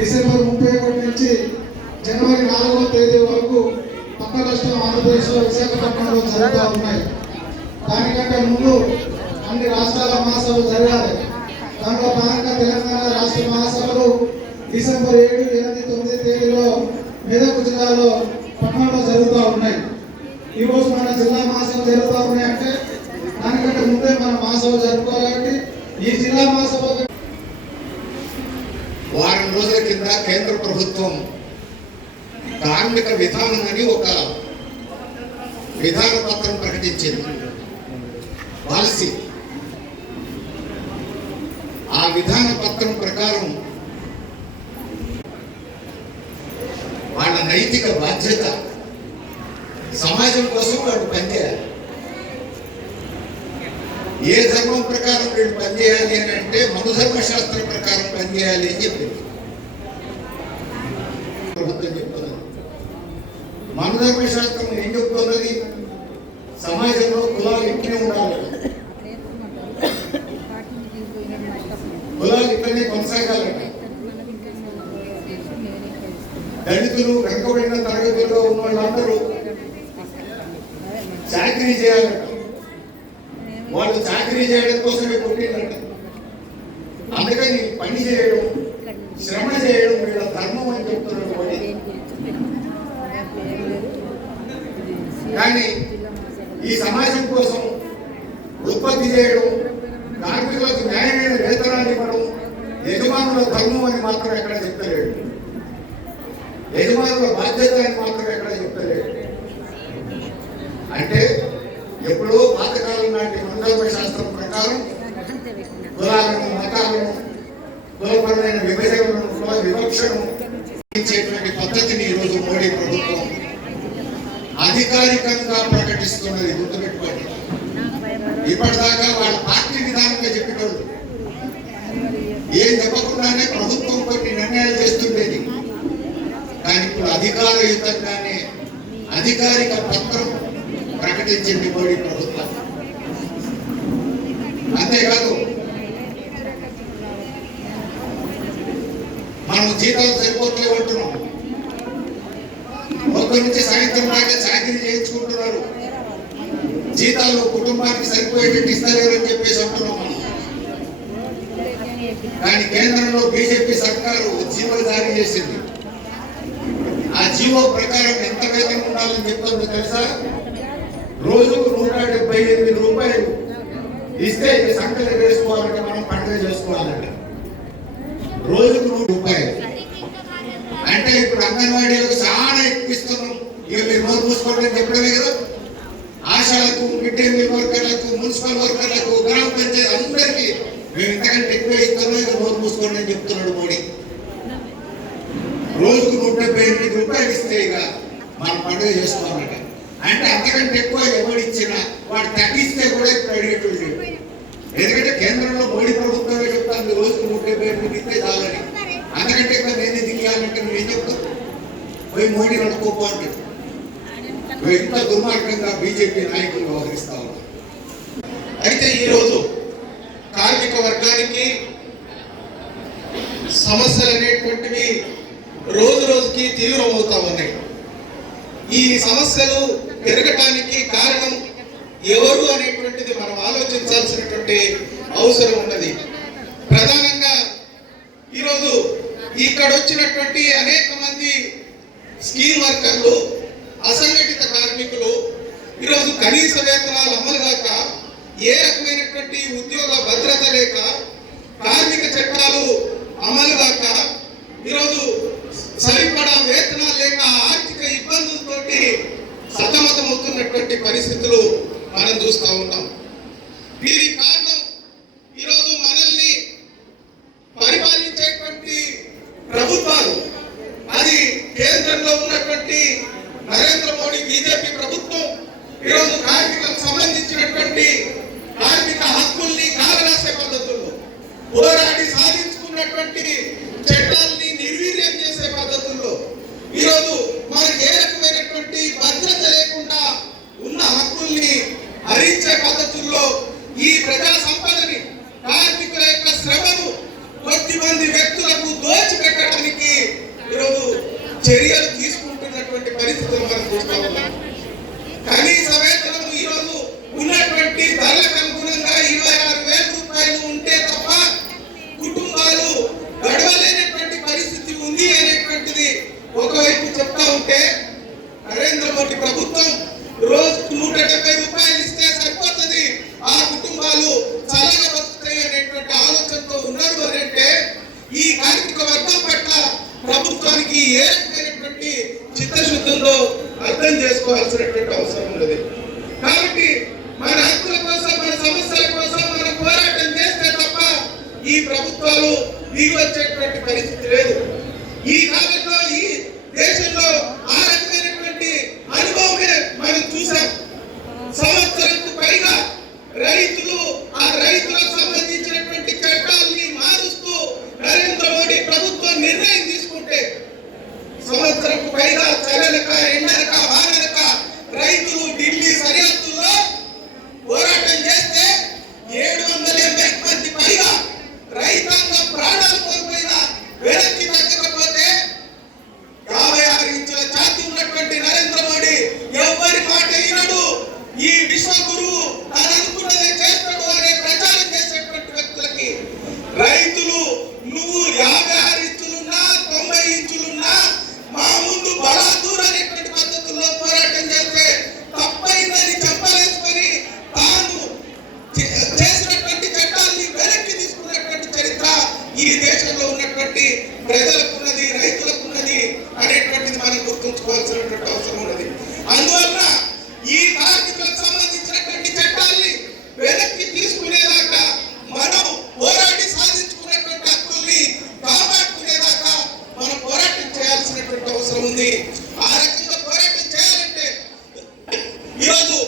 December 31 నుంచి జనవరి 4వ తేదీ వరకు పక్క రాష్ట్రం ఆంధ్రప్రదేశ్లో విశాఖపట్నంలో జరుగుతూ ఉన్నాయి. దానికంటే ముందు అన్ని రాష్ట్రాల మహాసభలు జరగాలి. దాంట్లో భాగంగా తెలంగాణ రాష్ట్ర మహాసభలు డిసెంబర్ 7, 8, 9 తేదీలో మెదక్ జిల్లాలో పట్టణంలో జరుగుతూ ఉన్నాయి. ఈరోజు మన జిల్లా మహాసభ జరుగుతూ ఉన్నాయంటే దానికంటే ముందే మన మహాసభ జరుపుకోవాలి. కాబట్టి ఈ జిల్లా మహాసభ వారం రోజుల కింద కేంద్ర ప్రభుత్వం కార్మిక విధానం అని ఒక విధాన పత్రం ప్రకటించింది, పాలసీ. ఆ విధాన పత్రం ప్రకారం వాళ్ళ నైతిక బాధ్యత సమాజం కోసం వాళ్ళు పనిచేయాలి. ఏ ధర్మం ప్రకారం వీళ్ళు పనిచేయాలి అని అంటే మనుధర్మశాస్త్రం ప్రకారం పనిచేయాలి అని చెప్పింది ప్రభుత్వం. చెప్తున్నది మనుధర్మశాస్త్రం ఏం చెప్తున్నది? సమాజంలో కులాలు ఇట్లనే ఉండాలి, కులాలు ఇట్లనే కొనసాగాలట. దళితులు వెనుకబడిన తరగతుల్లో ఉన్న వాళ్ళందరూ చాకరీ చేయాలట. వాళ్ళు చాకరీ చేయడం కోసమే పుట్టిందట. అందుకని పని చేయడం, శ్రమ చేయడం వీళ్ళ ధర్మం అని చెప్తున్నాడు. కానీ ఈ సమాజం కోసం ఉత్పత్తి చేయడం, కార్మికులకు న్యాయమైన వేతనాన్ని ఇవ్వడం యజమానుల ధర్మం అని మాత్రం ఎక్కడ చెప్తలేడు. యజమానుల బాధ్యత అని మాత్రం ఎక్కడ చెప్తలేడు. అంటే ఎప్పుడో పాతకాలం నాటి మనుధర్మ శాస్త్రం ప్రకారం కులాలను, మతాలను, కులపరమైన విభజనలను, కుల వివక్షను ఇచ్చేటువంటి పద్ధతిని ఈరోజు మోడీ ప్రభుత్వం అధికారికంగా ప్రకటిస్తున్నది. గుర్తుపెట్టుకోండి. ఇప్పటిదాకా వాళ్ళ పార్టీ విధానంగా చెప్పేటోళ్ళు ఏం చెప్పకుండానే ప్రభుత్వం కొన్ని నిర్ణయాలు చేస్తుండేది. కానీ ఇప్పుడు అధికారయుతంగానే అధికారిక పత్రం ప్రకటించింది మోడీ ప్రభుత్వం. అంతేకాదు, మనం జీతాలు సరిపోతలేవు అంటున్నాం. పొద్దు నుంచి సాయంత్రం దాకా చాకరీ చేయించుకుంటున్నారు, జీతాలు కుటుంబానికి సరిపోయేటట్టు ఇస్తలేరని చెప్పేసి అంటున్నాం మనం. కానీ కేంద్రంలో బీజేపీ సర్కారు జీవో జారీ చేసింది. ఆ జీవో ప్రకారం ఎంత వేతనం ఉండాలని చెప్తుందో తెలుసా? రోజుకు 178 రూపాయలు ఇస్తే సంఖ్యలు వేసుకోవాలంటే మనం పండుగ చేసుకోవాలంటే రోజుకు 100 రూపాయలు. అంటే ఇప్పుడు అంగన్వాడీలకు చాలా ఎక్కువ ఇస్తున్నాం. ఇక మీరు నోరు మూసుకోండి అని చెప్పడమే కదా. ఆశాలకు, మిడ్ డే మీల్ వర్కర్లకు, మున్సిపల్ వర్కర్లకు, గ్రామ పంచాయతీ అందరికీ మేము ఇంతకంటే ఎక్కువ ఇస్తున్నాం, ఇక నోరు మూసుకోండి అని చెప్తున్నాడు మోడీ. రోజుకు 178 రూపాయలు ఇస్తే ఇక మనం పండుగ చేసుకోవాలంటే, అంటే అంతకంటే ఎక్కువ ఎవరు ఇచ్చినా వాడు తగ్గిస్తే కూడా ఇప్పుడు అడిగేటువంటి. ఎందుకంటే కేంద్రంలో మోడీ ప్రభుత్వమే చెప్తాను రోజుకు 178 ఇస్తే చాలని. అంతకంటే ఎక్కువ నేనే దిగాలంటే నువ్వేం చెప్తావు? పోయి మోడీ నడుకోపో అంటాడు. నువ్వు ఎంత దుర్మార్గంగా బీజేపీ నాయకులు వ్యవహరిస్తా ఉన్నారు. అయితే ఈరోజు కార్మిక వర్గానికి సమస్యలు అనేటువంటివి రోజు రోజుకి తీవ్రమవుతా ఉన్నాయి. ఈ సమస్యలు పెరగటానికి కారణం ఎవరు అనేటువంటిది మనం ఆలోచించాల్సినటువంటి అవసరం ఉన్నది. ప్రధానంగా ఈరోజు ఇక్కడ వచ్చినటువంటి అనేక మంది స్కీమ్ వర్కర్లు, అసంఘటిత కార్మికులు ఈరోజు కనీస వేతనాలు అమలు కాక, ఏ రకమైనటువంటి ఉద్యోగ భద్రత లేక, కార్మిక చట్టాలు అమలు కాక, ఈరోజు సరిపడా వేతనాలు లేక ఆర్థిక ఇబ్బందులతోటి సతమతమవుతున్నటువంటి పరిస్థితులు మనం చూస్తూ ఉన్నాం. దీనికి కారణం ఈరోజు మనల్ని పరిపాలించేటువంటి ప్రభుత్వాలు, అది కేంద్రంలో ఉన్నటువంటి నరేంద్ర మోడీ బీజేపీ ప్రభుత్వం ఈరోజు కార్మికులకు సంబంధించినటువంటి కార్మిక హక్కుల్ని కాలరాసే పద్ధతుల్లో, పోరాడి సాధించుకున్నటువంటి చట్టాలని నిర్వీర్యం చేసే పద్ధతుల్లో, ఈరోజు మనకి ఏ రకమైనటువంటి భద్రత లేకుండా ఉన్న హక్కుల్ని హరించే పద్ధతుల్లో ఈ ప్రజా సంపదని, కార్మికుల యొక్క శ్రమను కొద్ది మంది వ్యక్తులకు దోచిపెట్టడానికి ఈరోజు చర్యలు తీసుకుంటున్నటువంటి పరిస్థితులు మనం చూస్తా ఉన్నాం. కనీస వేతనం ఈరోజు ఉన్నటువంటి ధరలకు అనుగుణంగా 26,000 రూపాయలు ఉంటే తప్ప కుటుంబాలు గడవలేనటువంటి పరిస్థితి ఉంది అనేటువంటిది ఒకవైపు చెప్తా ఉంటే, నరేంద్ర మోడీ ప్రభుత్వం రోజుకు 170 రూపాయలు ఇస్తే సరిపోతుంది, ఆ కుటుంబాలు చల్లగా బతుకుతాయి అనేటువంటి ఆలోచనతో ఉన్నారు అంటే, ఈ కార్మిక వర్గం పట్ల ప్రభుత్వానికి ఏ రకమైనటువంటి చిత్తశుద్ధుల్లో అర్థం చేసుకోవాల్సినటువంటి అవసరం ఉన్నది. కాబట్టి మన హక్కుల కోసం, మన సమస్యల కోసం మనం పోరాటం చేస్తే తప్ప ఈ ప్రభుత్వాలు దిగి వచ్చేటువంటి పరిస్థితి లేదు. ఈ కాలంలో ఈ దేశంలో ఆ రకమైనటువంటి అనుభవమే మనం చూసాం. సంవత్సరంకు పైగా రైతులు, ఆ రైతులకు సంబంధించినటువంటి చట్టాలని మారుస్తూ నరేంద్ర మోడీ ప్రభుత్వం నిర్ణయం తీసుకుంటే, సంవత్సరంకు పైగా చలనక, ఎండనక, వాననక రైతులు ఢిల్లీ సరిహద్దుల్లో పోరాటం చేస్తే 780 మంది పైగా రైతాంగ ప్రాణాలు కోల్పోయినా వెనక్కి తగ్గకపోతే, 56 ఇంచుల ఛాతీ ఉన్నటువంటి నరేంద్ర మోడీ ఎవరి మాట వినడు, ఈ విశ్వగురువు తాను అనుకున్నదే చేస్తాడు అనే ప్రచారం చేసేటువంటి వ్యక్తులకి రైతులు నువ్వు 56 ఇంచులున్నా 90 ఇంచులున్నా మా ముందు బలాదూర్ అనేటువంటి పద్ధతుల్లో పోరాటం చేస్తే తప్పైందని చెప్పలేసుకొని తాను చేసినటువంటి చట్టాన్ని వెనక్కి తీసుకున్నటువంటి చరిత్ర ఈ దేశంలో ఉన్నటువంటి ప్రజలకున్నది, రైతులకున్నది అనేటువంటిది మనం గుర్తుంచుకోవాల్సినటువంటి అవసరం ఉన్నది. అందువల్ల ఈ కార్మికులకు సంబంధించినటువంటి చట్టాన్ని వెనక్కి తీసుకునేదాకా, మనం పోరాడి సాధించుకున్నటువంటి హక్కుల్ని కాపాడుకునేదాకా మనం పోరాటం చేయాల్సినటువంటి అవసరం ఉంది. ఆ రకంగా పోరాటం చేయాలంటే ఈరోజు